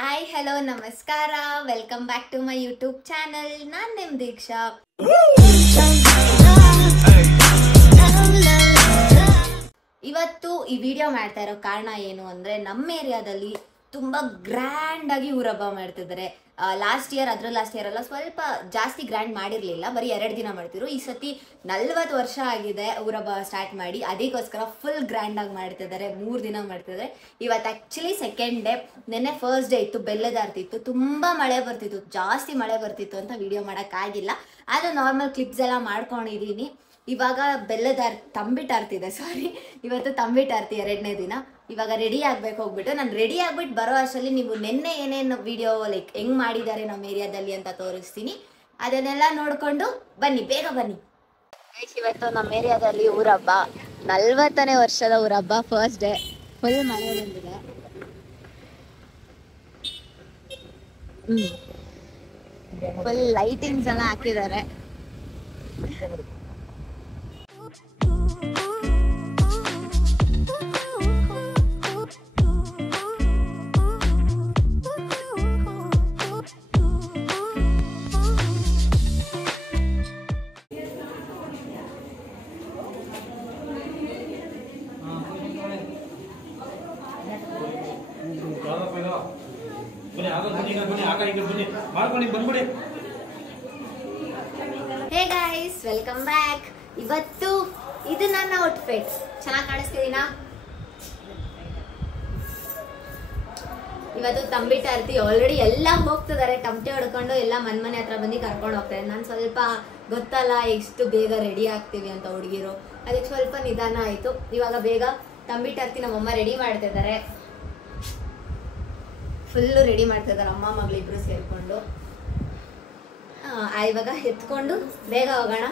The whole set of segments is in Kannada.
ಹಾಯ್ ಹಲೋ ನಮಸ್ಕಾರ, welcome back to my YouTube channel. ನಾನು ನಿಮ್ಮ ದೀಕ್ಷಾ. ಇವತ್ತು ಈ ವಿಡಿಯೋ ಮಾಡ್ತಾ ಇರೋ ಕಾರಣ ಏನು ಅಂದರೆ, ನಮ್ಮ ಏರಿಯಾದಲ್ಲಿ ತುಂಬ ಗ್ರ್ಯಾಂಡ್ ಆಗಿ ಊರ ಹಬ್ಬ ಮಾಡ್ತಿದ್ದಾರೆ. ಲಾಸ್ಟ್ ಇಯರ್ ಎಲ್ಲ ಸ್ವಲ್ಪ ಜಾಸ್ತಿ ಗ್ರ್ಯಾಂಡ್ ಮಾಡಿರಲಿಲ್ಲ, ಬರೀ 2 ದಿನ ಮಾಡ್ತಿದ್ರು. ಈ ಸತಿ 40 ವರ್ಷ ಆಗಿದೆ ಊರ ಹಬ್ಬ ಸ್ಟಾರ್ಟ್ ಮಾಡಿ, ಅದಕ್ಕೋಸ್ಕರ ಫುಲ್ ಗ್ರ್ಯಾಂಡ್ ಆಗಿ ಮಾಡ್ತಿದ್ದಾರೆ. 3 ದಿನ ಮಾಡ್ತಿದ್ದಾರೆ. ಇವತ್ತು ಆ್ಯಕ್ಚುಲಿ ಸೆಕೆಂಡ್ ಡೇ. ನೆನ್ನೆ ಫಸ್ಟ್ ಡೇ ಇತ್ತು, ಬೆಲ್ಲದ ಆರತಿ ಇತ್ತು. ತುಂಬ ಮಳೆ ಬರ್ತಿತ್ತು, ಜಾಸ್ತಿ ಮಳೆ ಬರ್ತಿತ್ತು ಅಂತ ವಿಡಿಯೋ ಮಾಡೋಕ್ಕಾಗಿಲ್ಲ. ಆದರೆ ನಾರ್ಮಲ್ ಕ್ಲಿಪ್ಸ್ ಎಲ್ಲ ಮಾಡ್ಕೊಂಡಿದ್ದೀನಿ. ಇವಾಗ ತಂಬಿಟ್ಟು ಆರ್ತಿದೆ, ಇವತ್ತು ತಂಬಿಟ್ಟು ಆರ್ತಿ 2ನೇ ದಿನ. ಇವಾಗ ರೆಡಿ ಆಗ್ಬೇಕು ಹೋಗ್ಬಿಟ್ಟು. ನಾನು ರೆಡಿ ಆಗ್ಬಿಟ್ಟು ಬರೋ ಅಷ್ಟರಲ್ಲಿ ನೀವು ನಿನ್ನೆ ಏನೇನು ವಿಡಿಯೋ ಲೈಕ್ ಹೆಂಗ್ ಮಾಡಿದ್ದಾರೆ ನಮ್ಮ ಏರಿಯಾದಲ್ಲಿ ಅಂತ ತೋರಿಸ್ತೀನಿ. ಅದನ್ನೆಲ್ಲ ನೋಡ್ಕೊಂಡು ಬನ್ನಿ, ಬೇಗ ಬನ್ನಿ. ಇವತ್ತು ನಮ್ಮ ಏರಿಯಾದಲ್ಲಿ ಊರಹಬ್ಬ, 40ನೇ ವರ್ಷದ ಊರಹಬ್ಬ, ಫಸ್ಟ್ ಡೇ. ಫುಲ್ ಮಳೆ ಬಂದಿದೆ. ಫುಲ್ ಲೈಟಿಂಗ್ಸ್ ಎಲ್ಲ ಹಾಕಿದ್ದಾರೆ. Hey guys, welcome back. ಇವತ್ತು ಇದು ನನ್ನ ಔಟ್ಫಿಟ್. ಚೆನ್ನಾಗಿ ಕಾಣಿಸ್ತಿದೀನಾ? ಇವತ್ತು ತಂಬಿಟ್ಟು ಆರತಿ. ಆಲ್ರೆಡಿ ಎಲ್ಲ ಹೋಗ್ತಿದ್ದಾರೆ, ತಮಟೆ ಹೊಡ್ಕೊಂಡು ಎಲ್ಲ ಮನೆ ಹತ್ರ ಬಂದು ಕರ್ಕೊಂಡು ಹೋಗ್ತಾರೆ. ನಾನು ಸ್ವಲ್ಪ ಗೊತ್ತಲ್ಲ ಎಷ್ಟು ಬೇಗ ರೆಡಿ ಆಗ್ತೀವಿ ಅಂತ ಹುಡುಗಿರು, ಅದಕ್ಕೆ ಸ್ವಲ್ಪ ನಿಧಾನ ಆಯ್ತು. ಇವಾಗ ಬೇಗ ತಂಬಿಟ್ಟು ಆರತಿ ನಮ್ಮಮ್ಮ ರೆಡಿ ಮಾಡ್ತಿದ್ದಾರೆ. ಫುಲ್ಲು ರೆಡಿ ಮಾಡ್ತಿದ್ದಾರೆ ಅಮ್ಮ ಮಗಳಿಬ್ರು ಸೇರ್ಕೊಂಡು. ಇವಾಗ ಎತ್ಕೊಂಡು ಬೇಗ ಹೋಗೋಣ,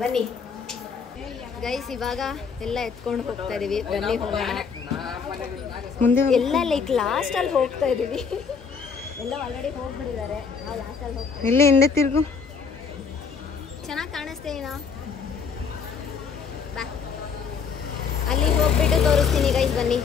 ಬನ್ನಿ ಗೈಸ್. ಇವಾಗ ಎಲ್ಲ ಎತ್ಕೊಂಡು ಹೋಗ್ತಾ ಇದೀವಿ, ಬನ್ನಿ ಹೋಗೋಣ. ಮುಂದೆ ಎಲ್ಲ ಲೈಕ್ ಲಾಸ್ಟ್ ಅಲ್ಲಿ ಹೋಗ್ತಾ ಇದೀವಿ. ಎಲ್ಲ ಆಲ್ರೆಡಿ ಹೋಗ್ಬಿಟ್ಟಿದ್ದಾರೆ, ನಾವು ಲಾಸ್ಟ್ ಅಲ್ಲಿ ಹೋಗ್ತಾ ಇಲ್ಲಿ ಹಿಂದೆ ತಿರ್ಗು. ಚೆನ್ನಾಗಿ ಕಾಣಿಸ್ತೇನಾ? ಅಲ್ಲಿ ಹೋಗ್ಬಿಟ್ಟು ತೋರಿಸ್ತೀನಿ ಗೈಸ್, ಬನ್ನಿ.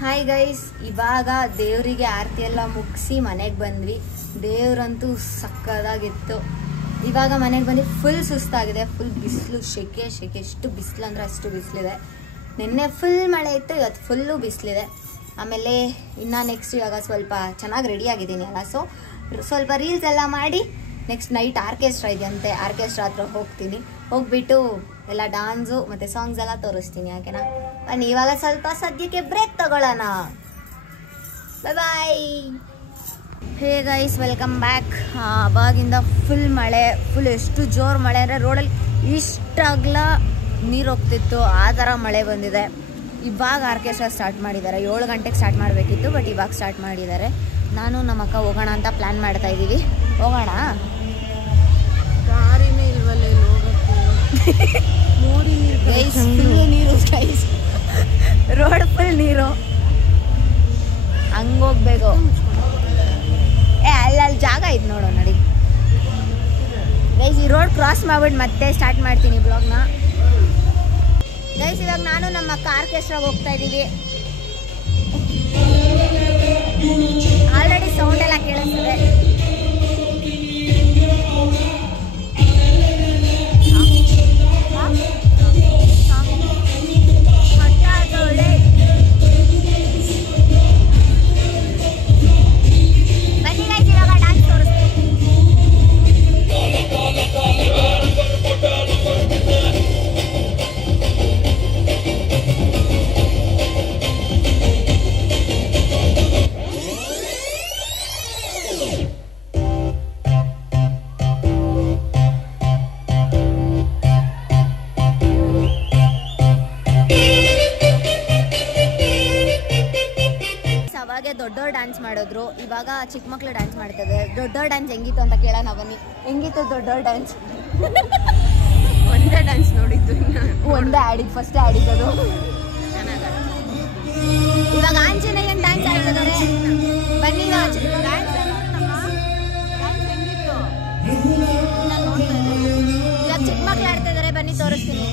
ಹಾಯ್ ಗೈಸ್, ಇವಾಗ ದೇವರಿಗೆ ಆರತಿ ಎಲ್ಲ ಮುಗಿಸಿ ಮನೆಗೆ ಬಂದ್ವಿ. ದೇವ್ರಂತೂ ಸಕ್ಕದಾಗಿತ್ತು. ಇವಾಗ ಮನೆಗೆ ಬಂದು ಫುಲ್ ಸುಸ್ತಾಗಿದೆ. ಫುಲ್ ಬಿಸಿಲು, ಶೆಕೆ ಎಷ್ಟು ಬಿಸಿಲು ಅಂದರೆ ಅಷ್ಟು ಬಿಸಿಲಿದೆ. ನಿನ್ನೆ ಫುಲ್ ಮಳೆ ಇತ್ತು, ಇವತ್ತು ಫುಲ್ಲು ಬಿಸಿಲಿದೆ. ಆಮೇಲೆ ಇನ್ನು ನೆಕ್ಸ್ಟ್ ಇವಾಗ ಸ್ವಲ್ಪ ಚೆನ್ನಾಗಿ ರೆಡಿ ಆಗಿದ್ದೀನಿ ಅಲ್ಲ, ಸೊ ಸ್ವಲ್ಪ ರೀಲ್ಸ್ ಎಲ್ಲ ಮಾಡಿ ನೆಕ್ಸ್ಟ್ ನೈಟ್ ಆರ್ಕೆಸ್ಟ್ರಾ ಇದೆಯಂತೆ, ಆರ್ಕೆಸ್ಟ್ರಾ ಹತ್ರ ಹೋಗ್ತೀನಿ. ಹೋಗ್ಬಿಟ್ಟು ಎಲ್ಲ ಡಾನ್ಸು ಮತ್ತು ಸಾಂಗ್ಸ್ ಎಲ್ಲ ತೋರಿಸ್ತೀನಿ, ಯಾಕೆನಾ? ಬನ್ನಿ ಇವಾಗ ಸ್ವಲ್ಪ ಸದ್ಯಕ್ಕೆ ಬ್ರೇಕ್ ತಗೊಳ್ಳೋಣ. Bye bye. Hey guys, welcome back. ಅವಾಗಿಂದ ಫುಲ್ ಮಳೆ, ಫುಲ್ ಎಷ್ಟು ಜೋರು ಮಳೆ ಅಂದರೆ ರೋಡಲ್ಲಿ ಇಷ್ಟಾಗಲ ನೀರು ಹೋಗ್ತಿತ್ತು, ಆ ಥರ ಮಳೆ ಬಂದಿದೆ. ಇವಾಗ ಆರ್ಕೆಸ್ಟ್ರಾ ಸ್ಟಾರ್ಟ್ ಮಾಡಿದ್ದಾರೆ. 7 ಗಂಟೆಗೆ ಸ್ಟಾರ್ಟ್ ಮಾಡಬೇಕಿತ್ತು, ಬಟ್ ಇವಾಗ ಸ್ಟಾರ್ಟ್ ಮಾಡಿದ್ದಾರೆ. ನಾನು ನಮ್ಮ ಅಕ್ಕ ಹೋಗೋಣ ಅಂತ ಪ್ಲ್ಯಾನ್ ಮಾಡ್ತಾ ಇದ್ದೀವಿ. ಹೋಗೋಣ? ದಾರಿನೇ ಇಲ್ವಲ್ಲ ಇಲ್ಲಿ ಹೋಗಕ್ಕೆ. ನೋಡಿ ಗೈಸ್, ಫುಲ್ ನೀರು ಗೈಸ್, ರೋಡ್ ಫುಲ್ ನೀರು. ಹಂಗೋಗ್ಬೇಕು. ಅಲ್ಲಿ ಜಾಗ ಐತೆ ನೋಡೋ, ನಡಿ ಗೈಸ್. ಈ ರೋಡ್ ಕ್ರಾಸ್ ಮಾಡ್ಬಿಟ್ಟು ಮತ್ತೆ ಸ್ಟಾರ್ಟ್ ಮಾಡ್ತೀನಿ ಬ್ಲಾಗ್ನ. ಗೈಸ್ ಇವಾಗ ನಾನು ನಮ್ಮ ಅಕ್ಕ ಆರ್ಕೆಸ್ಟ್ರಾಗೆ ಹೋಗ್ತಾ ಇದ್ದೀವಿ. ಬೆಳಗ್ಗೆ ದೊಡ್ಡವ್ರು ಡ್ಯಾನ್ಸ್ ಮಾಡಿದ್ರು, ಇವಾಗ ಚಿಕ್ಕ ಮಕ್ಳು ಡ್ಯಾನ್ಸ್ ಮಾಡ್ತಿದ್ದಾರೆ. ದೊಡ್ಡವ್ರ ಡ್ಯಾನ್ಸ್ ಹೆಂಗಿತ್ತು ಅಂತ ಕೇಳೋಣ ಬನ್ನಿ. ಹೆಂಗಿತ್ತು ದೊಡ್ಡವ್ರ ಡ್ಯಾನ್ಸ್? ಒಂದೇ ಡ್ಯಾನ್ಸ್ ನೋಡಿದ್ದು, ಒಂದೇ ಆಡಿದ್ದು, ಫಸ್ಟ್ ಆಡಿದ್ದು. ಇವಾಗ ಆಂಜನೇಯನ್ ಡ್ಯಾನ್ಸ್ ಆಡ್ತಿದ್ದಾರೆ ಬನ್ನಿ. ಇವಾಗ ಚಿಕ್ಕ ಮಕ್ಳು ಆಡ್ತಿದ್ದಾರೆ ಬನ್ನಿ, ತೋರಿಸ್ತೀನಿ.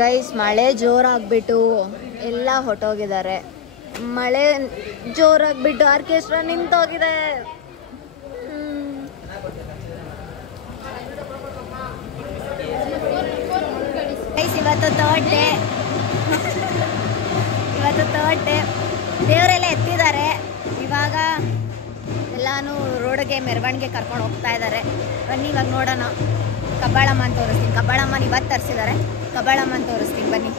ಗೈಸ್, ಮಳೆ ಜೋರಾಗ್ಬಿಟ್ಟು ಎಲ್ಲ ಹೊಟ್ಟೋಗಿದ್ದಾರೆ. ಮಳೆ ಜೋರಾಗ್ಬಿಟ್ಟು ಆರ್ಕೆಸ್ಟ್ರಾ ನಿಂತೋಗಿದೆ. ಗೈಸ್, ಇವತ್ತು ಥರ್ಡ್ ಡೇ. ದೇವರೆಲ್ಲ ಎತ್ತಿದ್ದಾರೆ. ಇವಾಗ ಎಲ್ಲಾನು ರೋಡ್ಗೆ ಮೆರವಣಿಗೆ ಕರ್ಕೊಂಡು ಹೋಗ್ತಾ ಇದ್ದಾರೆ. ಬನ್ನಿ ಇವಾಗ ನೋಡೋಣ. ಕಬ್ಬಾಳಮ್ಮನ ತೋರಿಸ್ತೀನಿ. ಕಬ್ಬಾಳಮ್ಮನ ಇವತ್ತು ತರಿಸಿದ್ದಾರೆ. ಕಬ್ಬಾಳಮ್ಮನ ತೋರಿಸ್ತೀನಿ ಬನ್ನಿ.